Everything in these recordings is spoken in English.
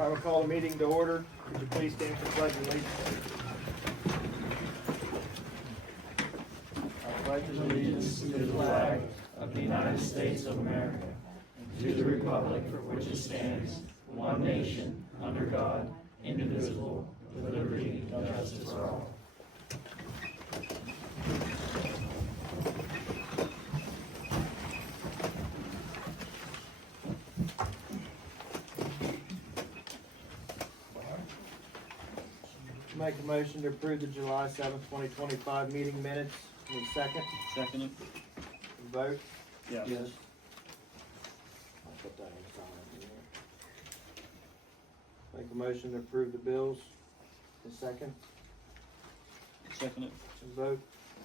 I will call the meeting to order. Would you please stand for the pledge of allegiance? I pledge allegiance to the flag of the United States of America, and to the republic for which it stands, one nation, under God, indivisible, with liberty and justice for all. Make a motion to approve the July 7th, 2025 meeting minutes. Need a second? Second it? Vote? Yes. I'll put that in there. Make a motion to approve the bills. A second? Second it? Vote?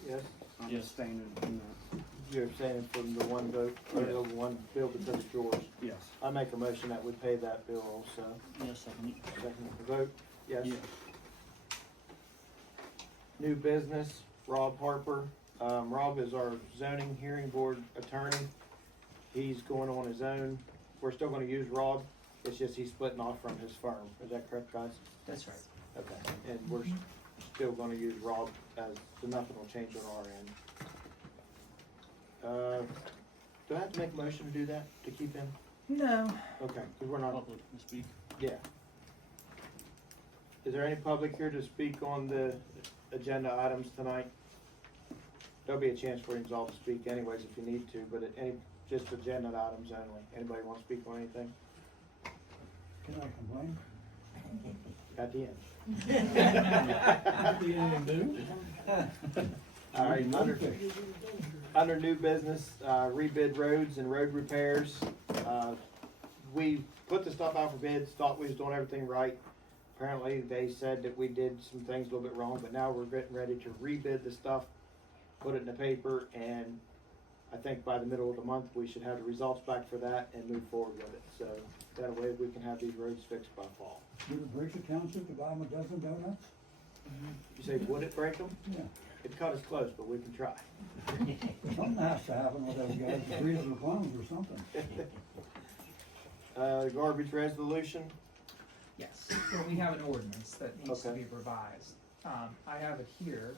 Yes? I'm abstaining from that. You're abstaining from the one vote, or the one bill because it's yours. Yes. I make a motion that we pay that bill also. Yes, second it? Second, vote? Yes? Yes. New business, Rob Harper. Rob is our zoning hearing board attorney. He's going on his own. We're still gonna use Rob. It's just he's splitting off from his firm. Is that correct, guys? That's right. Okay, and we're still gonna use Rob as, so nothing will change on our end. Do I have to make a motion to do that, to keep him? No. Okay, cause we're not, Public to speak. yeah. Is there any public here to speak on the agenda items tonight? There'll be a chance for you all to speak anyways if you need to, but just agenda items only. Anybody want to speak on anything? Can I complain? At the end. All right, under new business, rebid roads and road repairs. We put the stuff out for bids, thought we was doing everything right. Apparently, they said that we did some things a little bit wrong, but now we're getting ready to rebid the stuff, put it in the paper, and I think by the middle of the month, we should have the results back for that and move forward with it. So that way we can have these roads fixed by fall. Would it break the township to buy them a dozen donuts? You say, would it break them? Yeah. It cut us close, but we can try. Something has to happen with those guys, freezing the plums or something. Garbage resolution. Yes, well, we have an ordinance that needs to Okay. be revised. I have it here,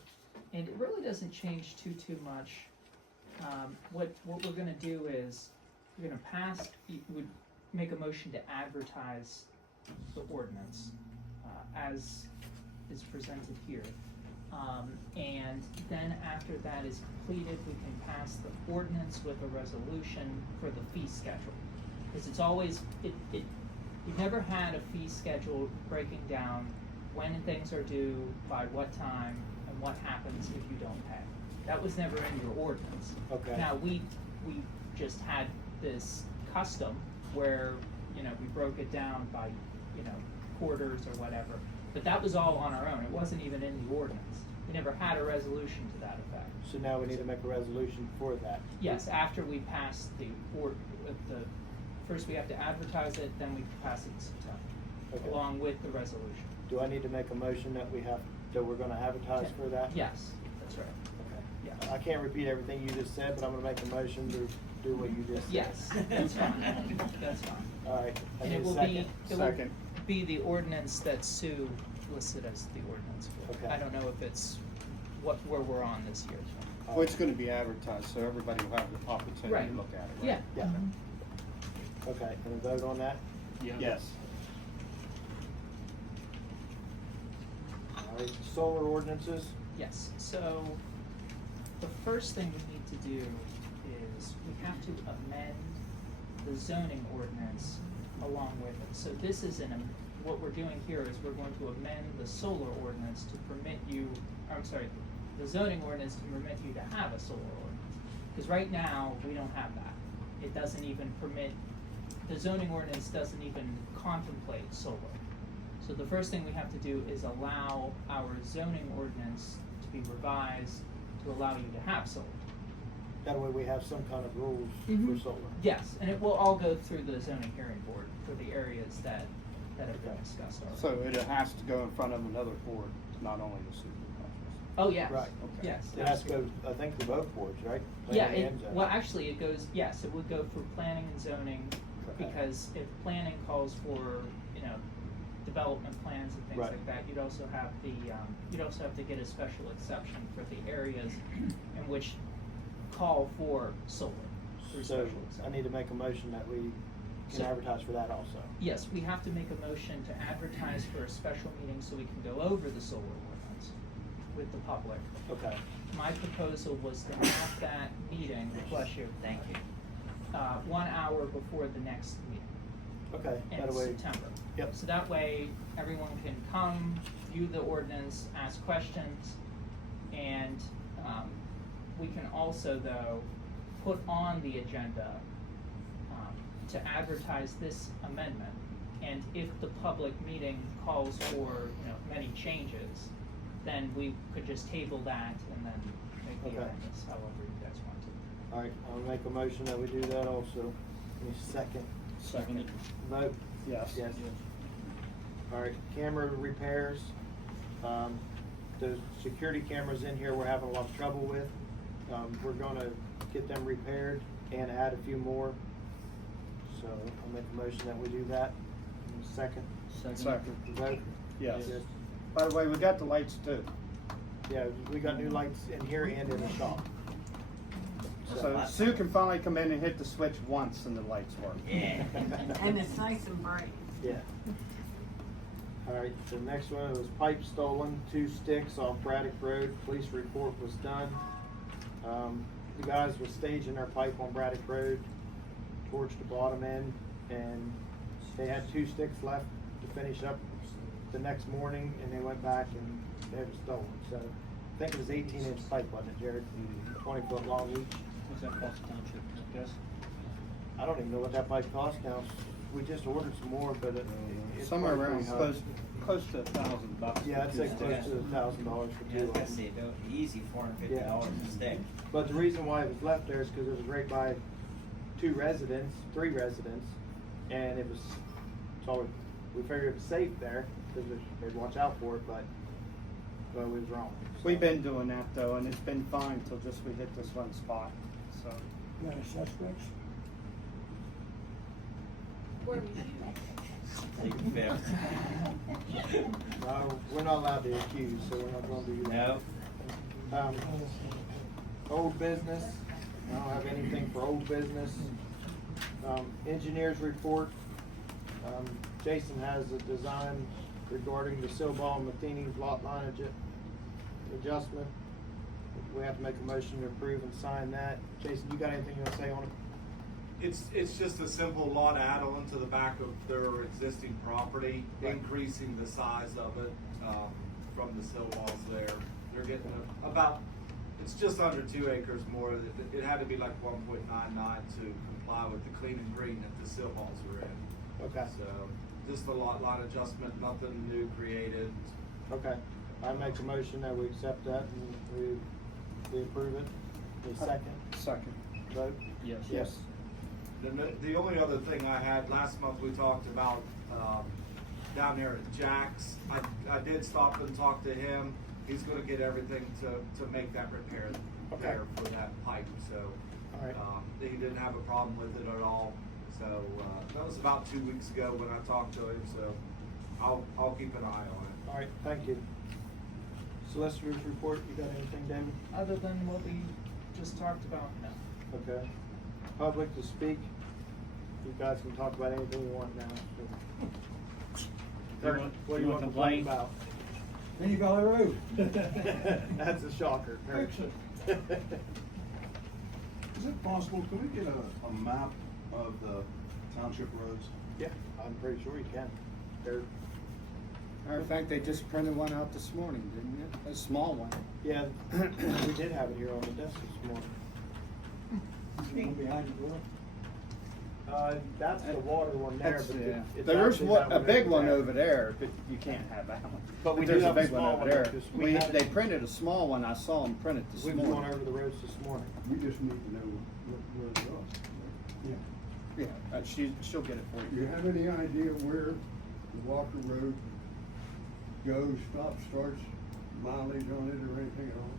and it really doesn't change too much. What we're gonna do is, we're gonna pass, you would make a motion to advertise the ordinance, as is presented here. And then after that is completed, we can pass the ordinance with a resolution for the fee schedule. Because it's always, we've never had a fee schedule breaking down when things are due, by what time, and what happens if you don't pay. That was never in your ordinance. Okay. Now, we just had this custom where, we broke it down by, quarters or whatever. But that was all on our own. It wasn't even in the ordinance. We never had a resolution to that effect. So now we need to make a resolution for that. Yes, after we pass first we have to advertise it, then we pass it in September, Okay. along with the resolution. Do I need to make a motion that we're gonna advertise for that? Yes, that's right. Okay. Yeah. I can't repeat everything you just said, but I'm gonna make a motion to do what you just said. Yes, that's fine. That's fine. All right. I And need it a will second. be, the ordinance that Sue listed as the ordinance for. Okay. I don't know if it's where we're on this year. Well, it's gonna be advertised, so everybody will have the opportunity Right. to look at it, right? Yeah. Yeah. Okay, can we vote on that? Yes. All right, solar ordinances. Yes, so the first thing we need to do is we have to amend the zoning ordinance along with it. So this is what we're doing here is we're going to amend the solar ordinance to permit you, the zoning ordinance to permit you to have a solar ordinance. Because right now, we don't have that. It doesn't even permit, the zoning ordinance doesn't even contemplate solar. So the first thing we have to do is allow our zoning ordinance to be revised to allow you to have solar. That way we have some kind of rules for solar. Yes, and it will all go through the zoning hearing board for the areas that have been discussed already. So it has to go in front of another board, not only the supervisors. Oh, yes. Right. Okay. Yes. It has to go, I think, to both boards, right? Yeah, Planning and zoning. well, actually, it goes, yes, it would go for planning and zoning, Okay. because if planning calls for, development plans and things Right. like that, you'd also have you'd also have to get a special exception for the areas in which call for solar through So special I exception. need to make a motion that we can So- advertise for that also. Yes, we have to make a motion to advertise for a special meeting so we can go over the solar ordinance with the public. Okay, My proposal was to have that meeting, bless you, Thank you. 1 hour before the next meeting okay, in that way, September. yep. So that way, everyone can come, view the ordinance, ask questions, and, we can also, though, put on the agenda, to advertise this amendment. And if the public meeting calls for, many changes, then we could just table that and then make the Okay. amendments however you guys want to. All right, I'll make a motion that we do that also. Any second Seconded. vote? Yes. Yes. All right, camera repairs. The security cameras in here we're having a lot of trouble with. We're gonna get them repaired and add a few more. So I'll make a motion that we do that. Second Second. vote? Yes. By the way, we got the lights too. Yeah, we got new lights in here and in the shop. So Sue can finally come in and hit the switch once and the lights work. Yeah. And it's nice and bright. Yeah. All right, the next one was pipe stolen, 2 sticks off Braddock Road. Police report was done. The guys was staging their pipe on Braddock Road towards the bottom end, and they had 2 sticks left to finish up the next morning, and they went back and they were stolen. So I think it was 18-inch pipe, wasn't it, Jared? 20-foot long each. What's that cost the township, yes? I don't even know what that pipe costs now. We just ordered some more, but it's Somewhere probably around pretty high. close to $1,000. Yeah, I'd say for close to two $1,000 for Yeah, I 2 was of gonna them. say, though, easy $450 a stick. But the reason why it was left there is because it was right by 3 residents, and it was, so we figured it was safe there, because they'd watch out for it, but we was wrong. We've been doing that though, and it's been fine till just we hit this one spot, so. Got any suspects? Take a fifth. No, we're not allowed to accuse, so we're not gonna do that. No, Old business, I don't have anything for old business. Engineers report, Jason has a design regarding the Silball and Matheny lot line adjustment. We have to make a motion to approve and sign that. Jason, you got anything you wanna say on it? It's just a simple lot add-on to the back of their existing property, Right. increasing the size of it, from the sill walls there. They're getting about, it's just under 2 acres more. It had to be like 1.99 to comply with the clean and green that the sill walls were in. Okay. So, just a lot line adjustment, nothing new created. Okay, I make a motion that we accept that and we approve it. The second Second. vote? Yes. Yes. The only other thing I had, last month we talked about, down there at Jack's. I did stop and talk to him. He's gonna get everything to make that repair Okay. there for that pipe, so. All right. He didn't have a problem with it at all, so, that was about 2 weeks ago when I talked to him, so I'll keep an eye on it. All right, thank you. Solicitor's report, you got anything, David? Other than what we just talked about, no. Okay. Public to speak. You guys can talk about anything you want now. Kurt, what do you want to complain about? Penny Valley Road. That's a shocker. Kurt. Fix Is it possible, can we get a map of the township roads? Yeah, I'm pretty sure you can. They're, Matter of fact, they just printed one out this morning, didn't it? A small one. yeah, we did have it here on the desk this morning. Is it one behind the door? That's the water one there, That's, but yeah. it's There's actually one, that a big one there. over there, but you can't have that one. But we do there's have a a big one small over one there. because we had They it- printed a small one, I saw them print it this We've morning. gone over the roads this morning. We just need to know where it goes. Yeah, she'll get it for Do you. you have any idea where the Walker Road goes, stops, starts, mileage on it or anything at all?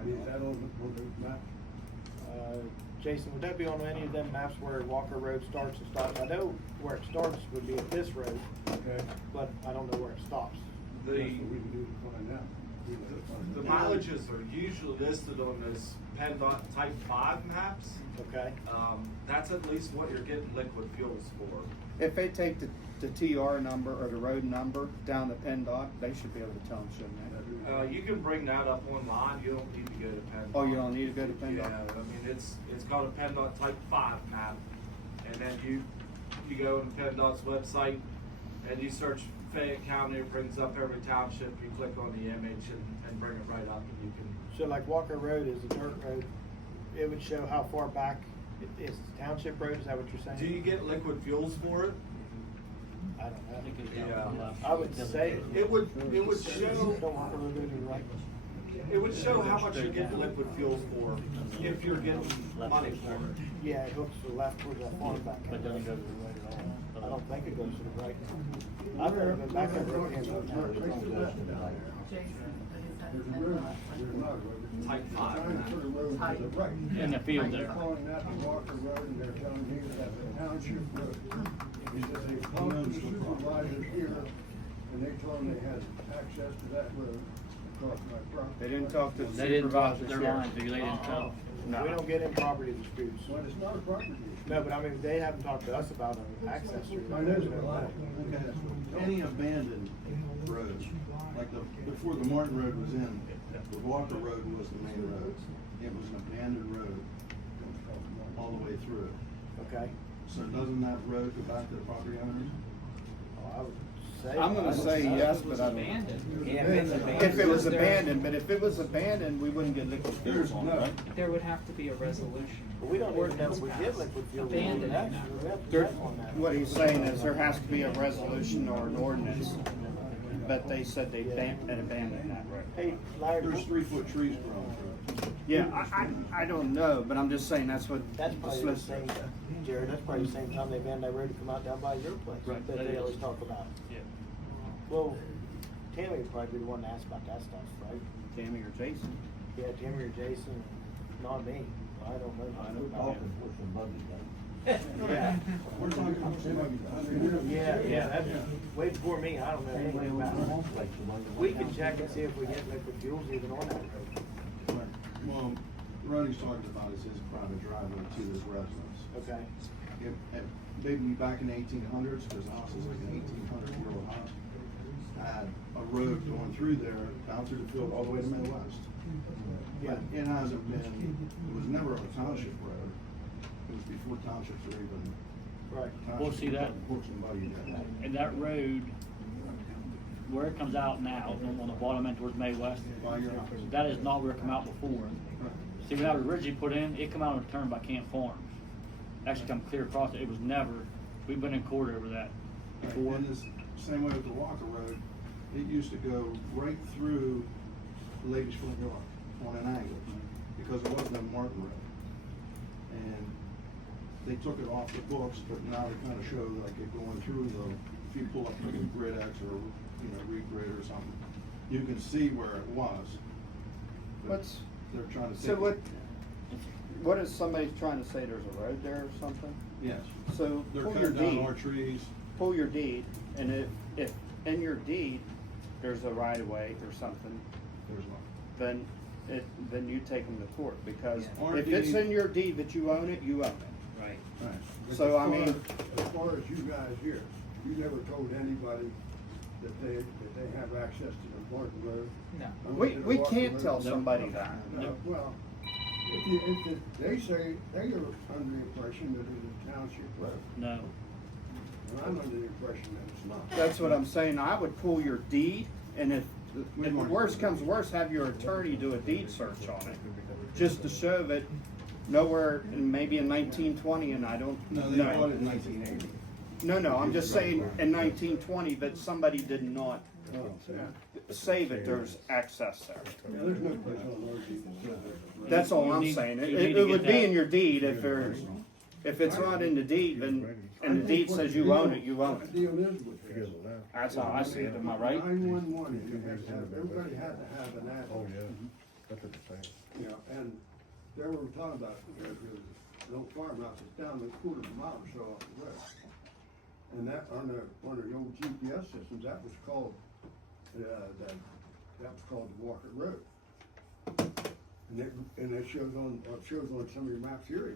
I mean, is that on those maps? Jason, would that be on any of them maps where Walker Road starts and stops? I know where it starts would be at this road, Okay. but I don't know where it stops. The, That's what we can do to find out. the mileages are usually listed on this PennDOT Type 5 maps. Okay? That's at least what you're getting liquid fuels for. If they take the TR number or the road number down to PennDOT, they should be able to tell them, shouldn't they? You can bring that up online, you don't need to go to PennDOT. Oh, you don't need to go to PennDOT? Yeah, I mean, it's called a PennDOT Type 5 map, and then you go on PennDOT's website, and you search Fayette County, it brings up every township, you click on the image and bring it right up, and you can. So like Walker Road is a dirt road, it would show how far back it is township road, is that what you're saying? Do you get liquid fuels for it? I don't know. Yeah. I would say. It would show. Don't Walker Road is right. It would show how much you're getting liquid fuels for, if you're getting money for it. Yeah, it hooks to the left towards that farm back. But doesn't go to the right at all. I don't think it goes to the right. I've never been back there. There's a road, there's not a road. Type 5. They're trying to put a road to the right. In the field They're there. calling that the Walker Road, and they're telling me that's a township road. He says they talked to the supervisors here, and they told them they had access to that road across my property. They didn't talk to the They didn't talk to supervisors their here. lines, they didn't tell. We don't get in property disputes. But it's not a property issue. No, but I mean, they haven't talked to us about an access to it. I know, but Okay, any abandoned roads, like before the Martin Road was in, the Walker Road was the main road. It was an abandoned road all the way through. Okay? So doesn't that road go back to the property owners? Oh, I would say. I'm gonna say yes, but I don't. Abandoned. Yeah, if it's abandoned. If it was abandoned, but if it was abandoned, we wouldn't get liquid fuels on it, right? There would have to be a resolution. But we don't even know if we Ordinance get passed. liquid fuel. Abandoning that. We have to There, check on that. what he's saying is there has to be a resolution or an ordinance, but they said they had abandoned that road. Hey, Larry, There's 3-foot trees growing through it. Yeah, I don't know, but I'm just saying that's what that's the probably the solicitor. same, Jared, that's probably the same time they abandoned that road to come out down by your place. Right, That that they is. always talk about. Yeah. Well, Tammy would probably be the one to ask about that stuff, right? Tammy or Jason. Yeah, Tammy or Jason, not me. I don't know. I don't know. Yeah. We're talking. Yeah, that's way before me, I don't know anything about it. We can check and see if we get liquid fuels even on that road. Well, Ronnie's talking about is his private driveway to his residence. Okay, Maybe back in the 1800s, because the house is like an 1800-year-old house, had a road going through there, down through the field, all the way to Midwest. But it hasn't been, it was never a township road. It was before townships were even. right. We'll see that. Before somebody did that. And that road, where it comes out now, on the bottom end towards May West, By your house. that is not where it come out before. See, when that was originally put in, it come out on a turn by Camp Farms. Actually come clear across it, it was never, we've been in court over that before. And this, same way with the Walker Road, it used to go right through the lady's front yard on an angle, because it wasn't a Martin Road. And they took it off the books, but now they kind of show like it going through if you pull up like a grid X or, Reed Grid or something, you can see where it was. But What's, they're trying to so take. what is somebody trying to say there's a road there or something? Yes, So they're pull your cutting down deed, our trees. pull your deed, and if in your deed, there's a right of way or something, There's one. then you take them to court, because Our if it's deed- in your deed that you own it, you own it. Right. Right. But So, I as far- mean- As far as you guys here, you never told anybody that they have access to the Martin Road? No. I mean, We to the we Walker can't Road? tell somebody that. No, well, if they say, they are under the impression that it's a township road, No. and I'm under the impression that it's not. That's what I'm saying, I would pull your deed, and if the want- worst comes to worst, have your attorney do a deed search on it, just to show that nowhere, maybe in 1920, and I don't No, they know. bought it in 1980. No, I'm just saying in 1920 that somebody did not Oh, yeah. say that there's access there. Yeah, there's no place on our deed that says that. That's all You I'm need- saying. you It, need it to would get be that. in your deed if it's not in the deed, then, and the deed says you own it, you own The it. deal is with this. That's how I see it, am I right? 911, you had to have, everybody had to have an address. You know, and they were talking about, little farmhouse that's down the quarter of a mile or so off the road. And that, on the old GPS systems, that was called, that was called the Walker Road. And it shows on some of your maps here,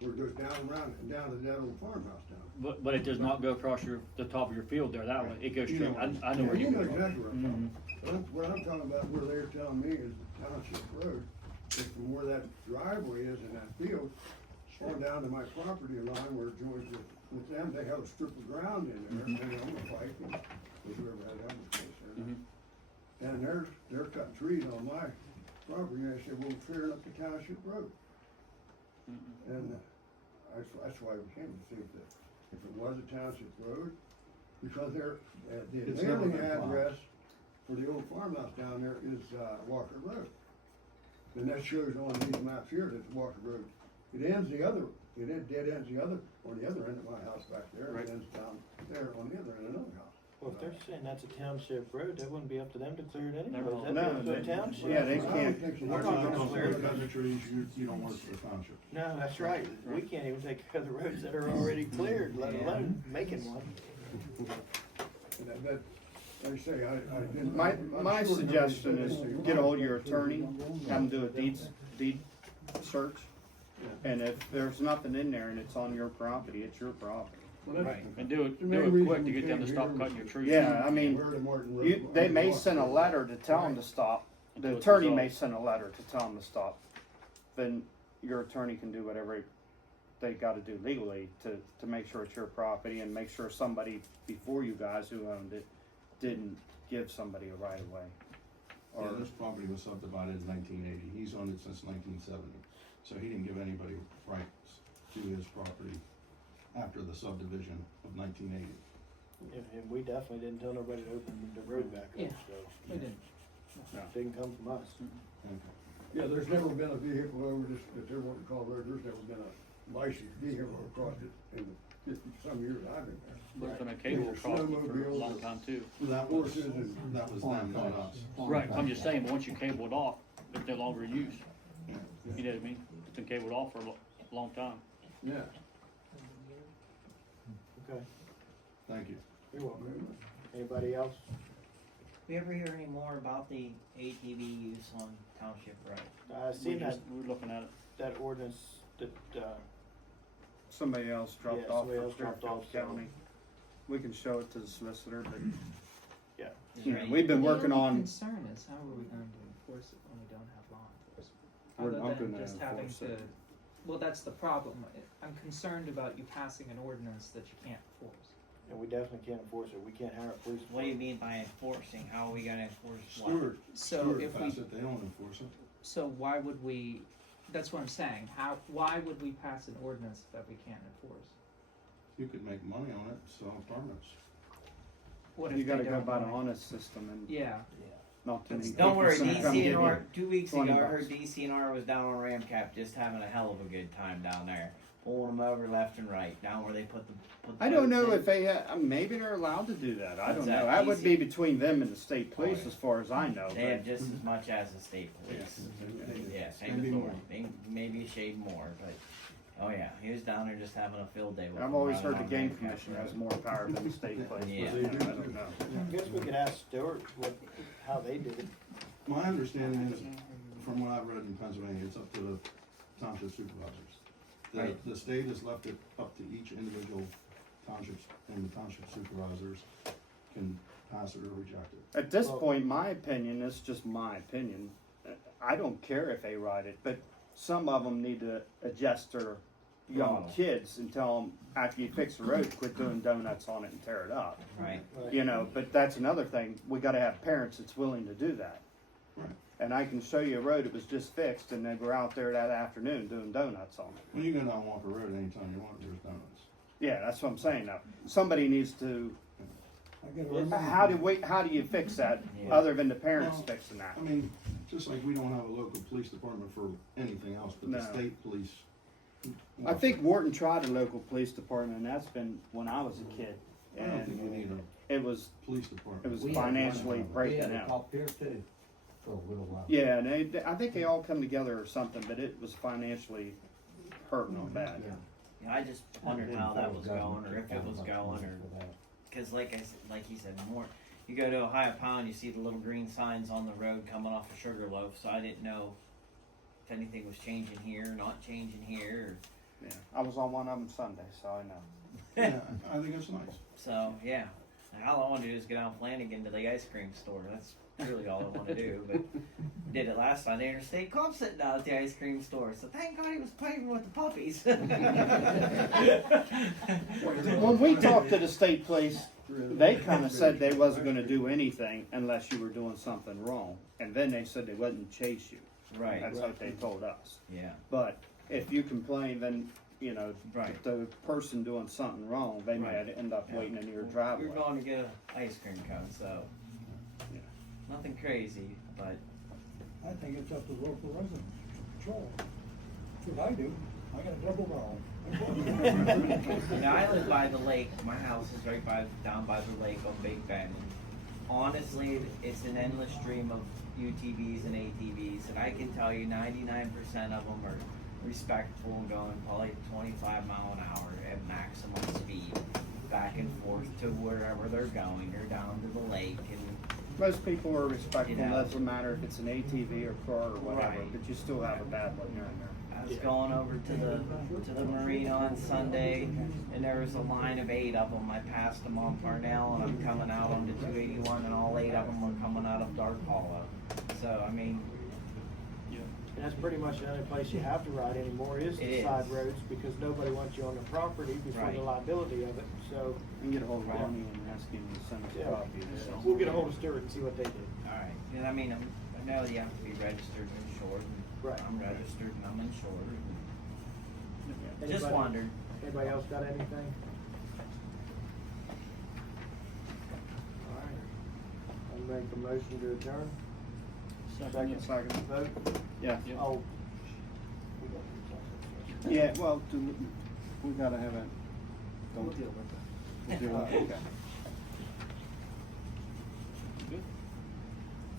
where it goes down around and down to that old farmhouse down. But it does not go across the top of your field there that way. It goes straight. I know where You you're know going. exactly where I'm talking about. What I'm talking about, where they're telling me is the township road, is from where that driveway is in that field, on down to my property line where it joins with them. They have a strip of ground in there, and they own a pipe, and whoever had that place there. And they're cutting trees on my property, and they said, well, we're clearing up the township road. And that's why we came to see if it was a township road, because the It's never mailing been plowed. address for the old farmhouse down there is, Walker Road. And that shows on these maps here that it's Walker Road. It dead ends the other, on the other end of my house back there, Right. it ends down there on the other end of another house. Well, if they're saying that's a township road, that wouldn't be up to them to clear it Never anyway. will. That'd be No, up to a township. yeah, they I can't. think so. We're We're not not gonna gonna clear clear it. the trees, you don't work for the township. No, that's right. We can't even take care of the roads that are already cleared, let alone making one. And that, like I say, I didn't. My I'm sure suggestion nobody is said this. get ahold of your attorney, have them do a deed search. And if there's nothing in there and it's on your property, it's your property. Well, that's- And do it the main quick reason to we get them to came stop here cutting your trees. Yeah, I mean, Where the Martin Road- they may send a letter to tell them to stop. The Until it's attorney may resolved. send a letter to tell them to stop. Then your attorney can do whatever they gotta do legally to make sure it's your property and make sure somebody before you guys who owned it didn't give somebody a right of way. Yeah, this property was subdivided in 1980. He's owned it since 1970. So he didn't give anybody rights to his property after the subdivision of 1980. And we definitely didn't tell nobody to open the road back Yeah. up, so We didn't. it didn't come from us. Okay. Yeah, there's never been a vehicle over this, that they're wanting to call road, there's never been a licensed vehicle across it in the 50-some years I've been there. There's been a cable across it for a long time too. Well, that was them, not us. Right, I'm just saying, but once you cable it off, it's no longer in use. Yeah. You know what I mean? It's been cabled off for a long time. Yeah. Okay, Thank you. you're welcome. Anybody else? We ever hear any more about the ATV use on Township Road? I seen that, We're looking at it. that ordinance that, Somebody else dropped Yeah, off somebody for else dropped Fairfield off, so- County. We can show it to the solicitor, but yeah. Is you there know, any- we've been The working only on. concern is how are we going to enforce it when we don't have law enforcement? We're not Other than gonna just having enforce to, it. well, that's the problem. I'm concerned about you passing an ordinance that you can't enforce. And we definitely can't enforce it. We can't hire a police. What do you mean by enforcing? How are we gonna enforce what? Stewart, So Stewart if we, passed it, they don't enforce it. so why would we, that's what I'm saying, why would we pass an ordinance that we can't enforce? You could make money on it, sell permits. What You if they gotta go don't by the want- honest system and Yeah, not too many. Don't worry, people come give you DCNR, 2 weeks ago, 20 I heard bucks. DCNR was down on Ramcap just having a hell of a good time down there. Pulling them over left and right, down where they put the I don't know boats in. if they, maybe they're allowed to do that, I don't What's know, that, that would DC? be between them and the state police Oh, yeah. as far as I know, They have but, just as much as the state police. Yeah, same Maybe authority. more. Maybe a shade more, but, oh yeah, he was down there just having a field day with I've them always running heard the on game Ramcap commission Road. has more power than the state police, but Yeah. I don't know. I guess we could ask Stewart how they did it. My understanding is, from what I've read in Pennsylvania, it's up to the township supervisors. Right. The state has left it up to each individual townships, and the township supervisors can pass it or reject it. At this Well- point, my opinion, this is just my opinion, I don't care if they ride it, but some of them need to adjust their young Oh. kids and tell them, after you fix the road, quit doing donuts on it and tear it up. Right. You know, but that's another thing, we gotta have parents that's willing to do that. Right. And I can show you a road that was just fixed and they were out there that afternoon doing donuts on it. When you go down Walker Road anytime you want, there's donuts. Yeah, that's what I'm saying now. Somebody needs to, I gotta remember. how do you fix that, Yeah. other than the parents Well, fixing that? I mean, just like we don't have a local police department for anything else, but the No. state police. I think Wharton tried a local police department, and that's been when I was a kid. I don't think you And need it was, a police department. it was We had financially one, breaking We had a out. cop here too, for a little while. Yeah, and I think they all come together or something, but it was financially hurting them bad. Yeah, I just wondered how that was going, or if it was going, or because like he said, more. You go to Ohio Pound, you see the little green signs on the road coming off of Sugarloaf. So I didn't know if anything was changing here, not changing here. Yeah, I was on one of them Sunday, so I know. Yeah, I think it's nice. So yeah, and all I want to do is get out Flanagan to the ice cream store. That's really all I want to do. But did it last time. The interstate cop sitting down at the ice cream store. So thank God he was playing with the puppies. When we talked to the state police, they kind of said they wasn't going to do anything unless you were doing something wrong, and then they said they wouldn't chase you. Right. That's what they told us. Yeah. But if you complain, then you know Right. the person doing something wrong, they might end up waiting in your driveway. We're going to get an ice cream cone, so Yeah. nothing crazy, but I think it's up to local residents to control. That's what I do. I got a double barrel. you know, I live by the lake. My house is right down by the lake on Big Bend. And honestly, it's an endless stream of UTVs and ATVs, and I can tell you 99% of them are respectful and going probably 25 mile an hour at maximum speed, back and forth to wherever they're going, or down to the lake. And Most people are respectful. You know. Doesn't matter if it's an ATV or car or whatever, Right. but you still have a bad one here and there. I was going over to the marina on Sunday, and there was a line of 8 of them. I passed them on Parnell, and I'm coming out onto 281, and all 8 of them were coming out of Dark Hollow. So I mean, And that's pretty much the only place you have to ride anymore is It the is. side roads, because nobody wants you on their property before the Right. liability of it. So And get a hold of Right. Ronnie and ask him to send us a Yeah. copy of this. we'll get a hold of Stuart and see what they do. all right. And I mean, I know you have to be registered and insured. And Right. I'm registered and I'm insured. Just Anybody- wondered. Anybody else got anything? All right. I'll make the motion to adjourn. Second. Vote. Yeah. Oh. Yeah. Well, we gotta have a. We'll deal with it. We'll do it. Okay.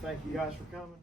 Thank you guys for coming.